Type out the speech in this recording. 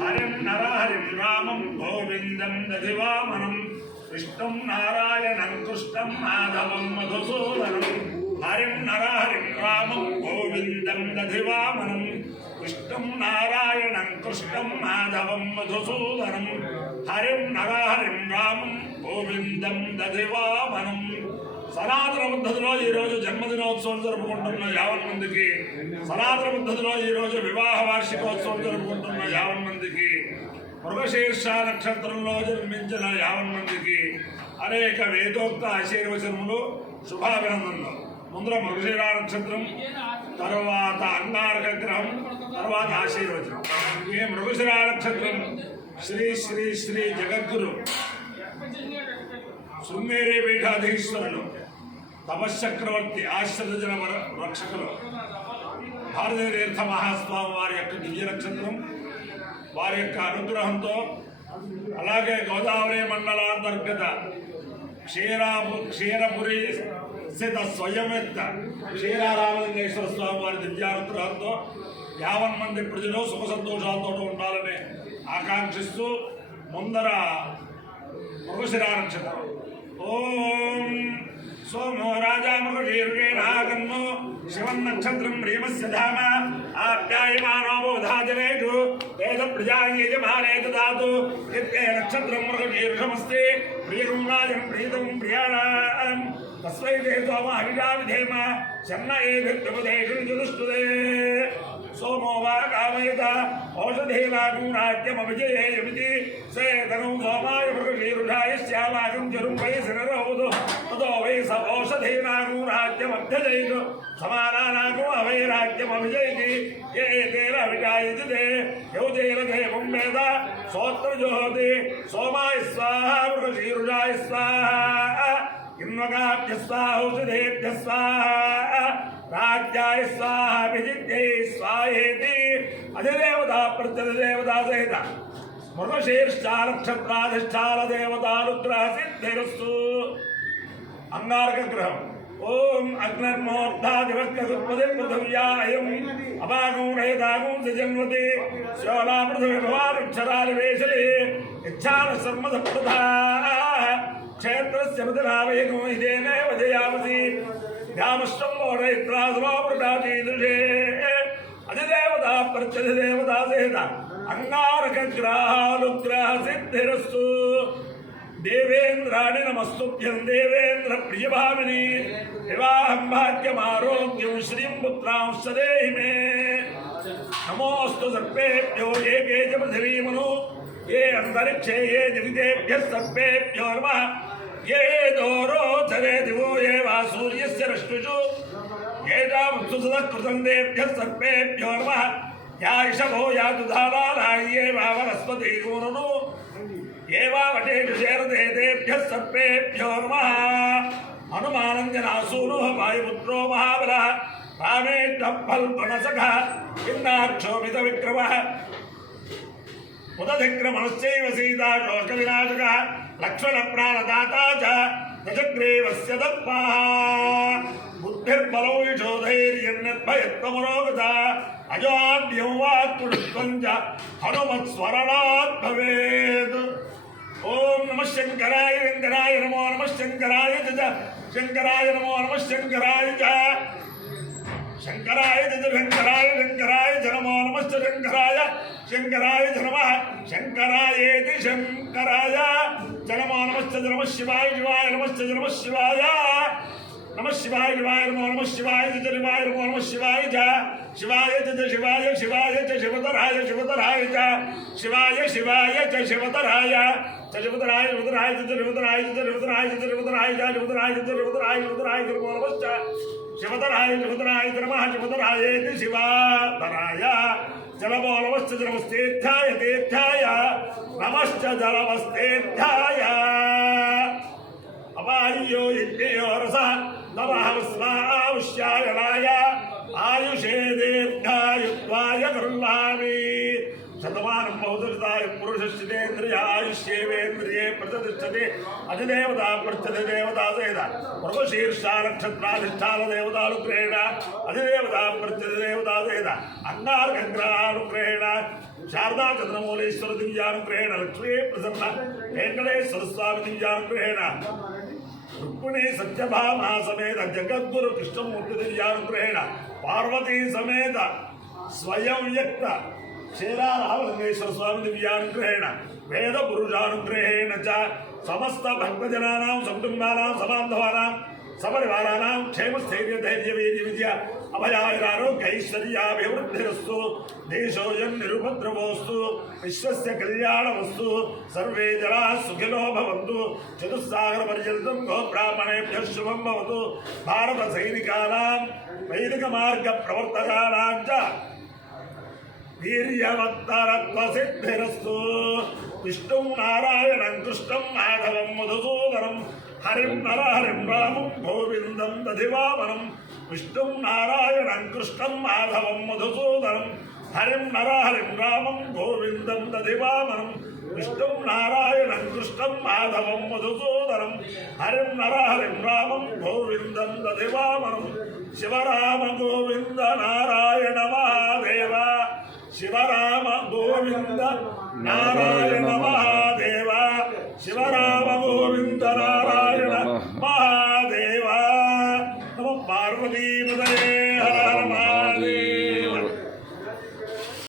हरिं नरहरिं रामं गोविन्दं दधिवामनं विष्णुं नारायणं कृष्णं माधवं मधुसूदनं हरिं नरहरिं रामं गोविन्दं दधिवामनं विष्णुं नारायणं कृष्णं माधवं मधुसूदनं हरिं नरहरिं रामं गोविन्दं दधिवामनं సనాతన పద్ధతిలో ఈరోజు జన్మదినోత్సవం జరుపుకుంటున్న 50 మందికి, సనాతన పద్ధతిలో ఈరోజు వివాహ వార్షికోత్సవం జరుపుకుంటున్న 50 మందికి, మృగశీర్ష నక్షత్రంలో జన్మించిన 50 మందికి అనేక వేదోక్త ఆశీర్వచనములు, శుభాభినందనలు. ముందర మృగశీర నక్షత్రం, తర్వాత అంగారక గ్రహం, తర్వాత ఆశీర్వచనం. ఈ మృగశిర నక్షత్రం శ్రీ శ్రీ శ్రీ జగద్గురు శృంగేరి పీఠాధీశ్వరులు తపశ్చక్రవర్తి ఆశ్రిత రక్షకులు భారతీయ తీర్థ మహాస్వామి వారి యొక్క దివ్య నక్షత్రం, వారి యొక్క అనుగ్రహంతో, అలాగే గోదావరి మండలాంతర్గత క్షీరపురి స్థిత స్వయంవేత్త క్షీరారామలింగేశ్వర స్వామి వారి దివ్యానుగ్రహంతో 50 మంది ప్రజలు సుఖ సంతోషాలతో ఉండాలని ఆకాంక్షిస్తూ ముందర మృగశిర నక్షత్రం. ఓం సోమో రాజా మృగశీర్షేణాగన్మో శివన్నక్షత్రం ప్రేమస్య ధామ ఆప్యాయమానో బోధాజనేషు వేద ప్రజాయజమానే దాతు యత్తే నక్షత్రం మృగశీర్షమస్తి ప్రియం రాజం ప్రీతం ప్రియాణాం తస్మై తే సోమ హవిషా విధేమ శన్న ఏభిర్గపదేషు జుదుష్టుదే సోమో వా కామయత ఔషధేవాగుణాద్యమవిజయేయమితి సేతనం సోమాయ మృగశీర్షాయ శ్యామాగం జరుం వై శిరరౌదు తదో వై స ఔషధేనాగుణాద్యమభ్యజయతు సమానానాగో అవైరాజ్యమవిజయతి ఏతేన అవిజాయతి తే యౌతేన దేవం వేద సోత్రజోహతి సోమాయ స్వాహ మృగశీర్షాయ స్వాహ ఇన్వగాభ్య స్వాహ ఔషధేభ్య స్వాహ राज्याय स्वाहा विजित्यै स्वाहेति अधिदेवता प्रत्यधिदेवता सहित मृगशीर्षा नक्षत्राधिष्ठान देवतानुग्रह सिद्धिरस्तु. अंगारक ग्रहम ओम अग्निर्मोर्धादिवक्कसुत्पदे पृथिव्यायं अपागुणेदागुं सजन्वते श्योला पृथिवी भवानुक्षरालिवेशले इच्छानसर्मसप्रधा क्षेत्रस्य मृतिरावेगो इदेनैव जयामसि ध्यामश्वमोरयत्रासमावृताचीदृशे अधिदेवता प्रत्यधिदेवता सहित अंगारक ग्रहानुग्रह सिद्धिरस्तु. देवेन्द्राणि नमस्तुभ्यं देवेन्द्र प्रियभामिनी विवाहं भाग्यमारोग्यं श्रीं पुत्रांश्च देहि मे. नमोऽस्तु सर्पेभ्यो ये के च पृथिवीमनु ये अन्तरिक्षे ये जगतेभ्यः सर्पेभ्यो नमः. ये दोरोचरे दिवो ये वा सूर्यस्य रश्मिषु येषामप्सु सदः कृतन्तेभ्यः सर्पेभ्यो नमः. या इषभो या दुधाना ये वा वनस्पतिगुणनु ये वा वटेषु शेरते तेभ्यः सर्पेभ्यो नमः. हनुमानञ्जनासूनुः वायुपुत्रो महाबलः रामेष्टः फल्गुणसखः इन्नाक्षोभितविक्रमः उदधिक्रमणश्चैव सीता शोकविनाशकः लक्ष्मणप्राणदाता च दशग्रीवस्य दत्तः. बुद्धिर्बलो यशोधैर्यं निर्भयत्वमनोगता अजोऽड्यं वाक्कुटुत्वं च हनुमत्स्मरणात् भवेत्. ओम नमः शंकराय शंकराय नमो नमः शंकराय च शंकराय नमो नमः शंकराय च शंकराय च शंकराय शंकराय च नमो नमः शंकराय शंकराय च नमः शंकरायेति शंकराय च नमो नमः शिवाय शिवाय नमः नमः शिवाय नमः शिवाय शिवाय नमो नमः शिवाय च शिवाय नमो नमः शिवाय च शिवाय च शिवाय शिवाय च शिवतराय शिवतराय च शिवाय शिवाय च शिवतराय शिवतराय शिवतराय च शिवतराय च शिवतराय च शिवतराय च शिवतराय च शिवतराय शिवतराय च नमो नमः शिवतराय शिवतराय च नमः शिवतरायेति शिवातराय च नमो नमः जलमस्तेथ्याय तेथ्याय नमश्च जलमस्तेथ्याय. अपायो यज्ञयो रसः नमः स्वाहाय आयुषे दीर्घायुत्वाय गृह्णामि. शतमानं बहुदृताय पुरुषश्चितेन्द्रिय आयुष्येवेन्द्रिये प्रतिष्ठते. अधिदेवता प्रत्यधिदेवता सहित मृगशीर्षा नक्षत्राधिष्ठान देवतानुग्रहेण अधिदेवता प्रत्यधिदेवता सहित अंगारकग्रहानुग्रहेण శారదా చంద్రమౌళేశ్వర దివ్యానుగ్రహేణ లక్ష్మీ ప్రసన్న వెంకటేశ్వర స్వామి దివ్యానుగ్రహేణ రుక్మిణీ సత్యభామా సమేత జగద్గురు కృష్ణమూర్తి దివ్యానుగ్రహేణ పార్వతీ సమేత స్వయం వ్యక్త క్షీరారామలింగేశ్వర స్వామి దివ్యానుగ్రహేణ వేద పురుషానుగ్రహేణ చ సమస్త భక్తజనానాం సకుటుంబానాం సబాంధవానాం సపరివారానాం క్షేమస్థైర్య ధైర్య వీర్య విజయ అభయాయురారోగ్యైశ్వర్యాభివృద్ధిరస్తు దేశోయం నిరుపద్రవోస్తు విశ్వస్య కళ్యాణమస్తు సర్వే జనా సుఖినో భవంతు చతుస్సాగర పర్యంతం గోబ్రాహ్మణేభ్యః శుభం భవతు భారత సైనికానాం వైదిక మార్గ ప్రవర్తకానాం చ వీర్యవత్తరత్వసిద్ధిరస్తు విష్ణుం నారాయణం కృష్ణం మాధవం మధుసూదనం హరిం నరహరిం రామం గోవిందం దధివామనం విష్ణుం నారాయణం కృష్ణం మాధవం మధుసూదనం హరిం నరహరిం రామం గోవిందం దధివామనం విష్ణుం నారాయణం కృష్ణం మాధవం మధుసూదనం హరిం నరహరిం రామం గోవిందం దధివామనం శివరామ గోవింద నారాయణ మహాదేవ శివరామ గోవింద నారాయణ మహాదేవ శివ